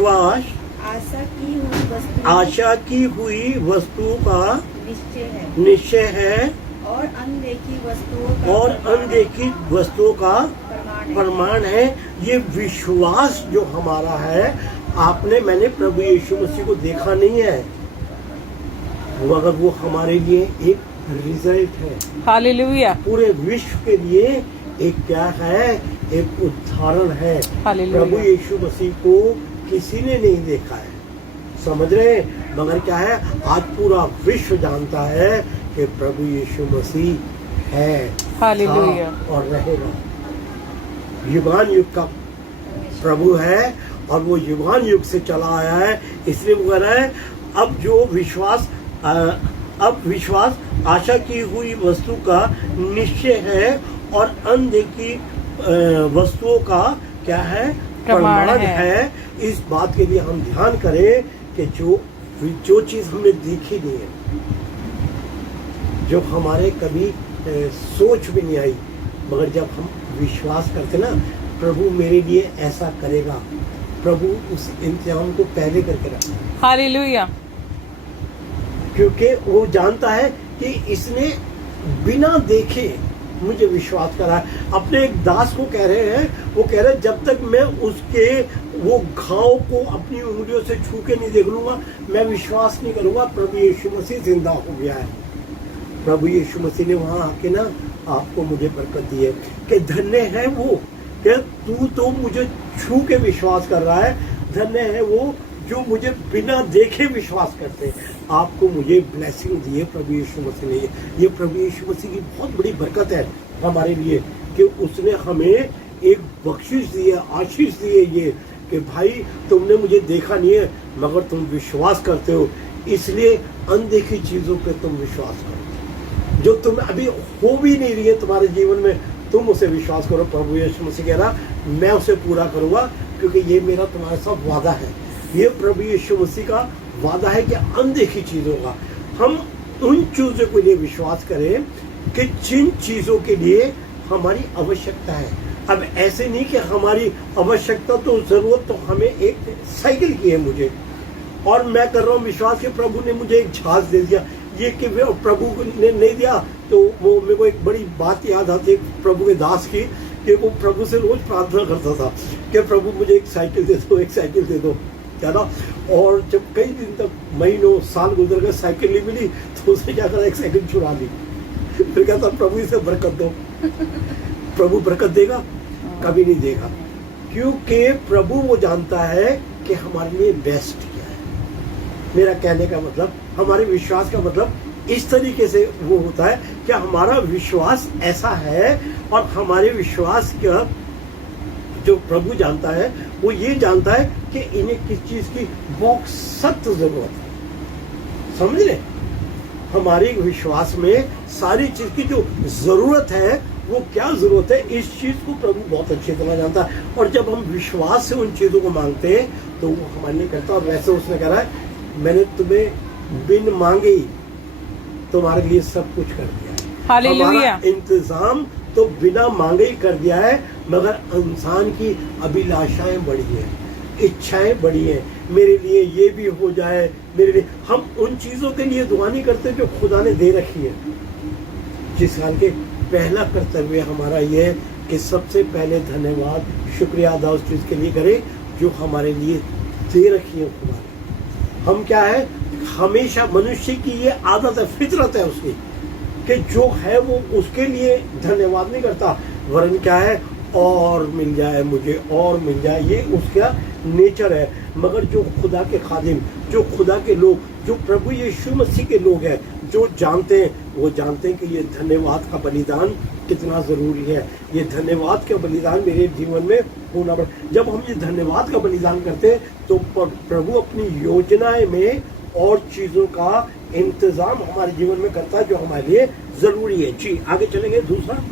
विश्वास आशा की हुई वस्तुओं का निश्चय है और अनदेखी वस्तुओं का प्रमाण है। ये विश्वास जो हमारा है, मैंने प्रभु यीशु मसीह को देखा नहीं है, मगर वो हमारे लिए एक रिजल्ट है। हालेलुया। पूरे विश्व के लिए एक क्या है, एक उदाहरण है। हालेलुया। प्रभु यीशु मसीह को किसी ने नहीं देखा है, समझ रहे हैं? मगर क्या है, आज पूरा विश्व जानता है कि प्रभु यीशु मसीह है, हालेलुया, और रहेगा। युगान युग का प्रभु है और वो युगान युग से चला आया है। इसलिए वो कह रहा है, अब विश्वास आशा की हुई वस्तु का निश्चय है और अनदेखी वस्तुओं का क्या है, प्रमाण है। इस बात के लिए हम ध्यान करें कि जो चीज हमने देखी नहीं है, जो हमारे कभी सोच भी नहीं आई, मगर जब हम विश्वास करते ना, प्रभु मेरे लिए ऐसा करेगा, प्रभु उस इंतजाम को पहले करके रखता है। हालेलुया। क्योंकि वो जानता है कि इसने बिना देखे मुझे विश्वास करा है। अपने एक दास को कह रहे हैं, वो कह रहे हैं, जब तक मैं उसके वो घाव को अपनी उंगलियों से छू के नहीं देख लूंगा, मैं विश्वास नहीं करूंगा प्रभु यीशु मसीह जिंदा हो गया है। प्रभु यीशु मसीह ने वहां आके ना आपको मुझे बरकत दी है कि धन्य है वो कि तू तो मुझे छू के विश्वास कर रहा है, धन्य है वो जो मुझे बिना देखे विश्वास करते हैं। आपको मुझे ब्लेसिंग दी है प्रभु यीशु मसीह ने। ये प्रभु यीशु मसीह की बहुत बड़ी बरकत है हमारे लिए कि उसने हमें एक बख्शिश दी है, आशीष दी है, ये कि भाई तुमने मुझे देखा नहीं है, मगर तुम विश्वास करते हो, इसलिए अनदेखी चीजों पे तुम विश्वास करो। जो तुम अभी हो भी नहीं रही है तुम्हारे जीवन में, तुम उसे विश्वास करो। प्रभु यीशु मसीह कह रहा, मैं उसे पूरा करूंगा, क्योंकि ये मेरा तुम्हारे साथ वादा है। ये प्रभु यीशु मसीह का वादा है कि अनदेखी चीजों का हम उन चीजों के लिए विश्वास करें कि जिन चीजों के लिए हमारी आवश्यकता है। अब ऐसे नहीं कि हमारी आवश्यकता तो जरूरत तो हमें एक साइकिल की है मुझे, और मैं कर रहा हूँ विश्वास कि प्रभु ने मुझे एक जहाज दे दिया, ये कि प्रभु ने नहीं दिया। तो वो मेरे को एक बड़ी बात याद आती है प्रभु के दास की, कि वो प्रभु से रोज प्रार्थना करता था कि प्रभु मुझे एक साइकिल दे दो, एक साइकिल दे दो, क्या ना। और जब कई दिन तक, महीनों साल गुजर गए, साइकिल नहीं मिली, तो उसने क्या करा, एक साइकिल चुरा ली। फिर कहता प्रभु इसे बरकत दो। प्रभु बरकत देगा? कभी नहीं देगा, क्योंकि प्रभु वो जानता है कि हमारे लिए बेस्ट क्या है। मेरा कहने का मतलब, हमारे विश्वास का मतलब इस तरीके से वो होता है कि हमारा विश्वास ऐसा है, और हमारे विश्वास का जो प्रभु जानता है, वो ये जानता है कि इन्हें किस चीज की बहुत सख्त जरूरत है। समझ रहे? हमारे विश्वास में सारी चीज की जो जरूरत है, वो क्या जरूरत है, इस चीज को प्रभु बहुत अच्छी तरह जानता है। और जब हम विश्वास से उन चीजों को मांगते हैं, तो वो हमारे लिए करता है। और वैसे उसने कह रहा है, मैंने तुम्हें बिन मांगे तुम्हारे लिए सब कुछ कर दिया है। हालेलुया। इंतजाम तो बिना मांगे ही कर दिया है, मगर इंसान की अभिलाषाएं बड़ी हैं, इच्छाएं बड़ी हैं, मेरे लिए ये भी हो जाए, मेरे लिए। हम उन चीजों के लिए दुआ नहीं करते जो खुदा ने दे रखी है। जिस हाल के पहला कर्तव्य हमारा ये है कि सबसे पहले धन्यवाद, शुक्रिया अदा उस चीज के लिए करें जो हमारे लिए दे रखी है खुदा ने। हम क्या है, हमेशा मनुष्य की ये आदत है, फितरत है उसकी, कि जो है वो उसके लिए धन्यवाद नहीं करता, वरन क्या है, और मिल जाए मुझे, और मिल जाए, ये उसका नेचर है। मगर जो खुदा के खादिम, जो खुदा के लोग, जो प्रभु यीशु मसीह के लोग हैं, जो जानते हैं, वो जानते हैं कि ये धन्यवाद का बलिदान कितना जरूरी है। ये धन्यवाद का बलिदान मेरे जीवन में होना पड़े। जब हम ये धन्यवाद का बलिदान करते हैं, तो प्रभु अपनी योजनाएं में और चीजों का इंतजाम हमारे जीवन में करता है जो हमारे लिए जरूरी है। जी, आगे चलेंगे। दूसरा,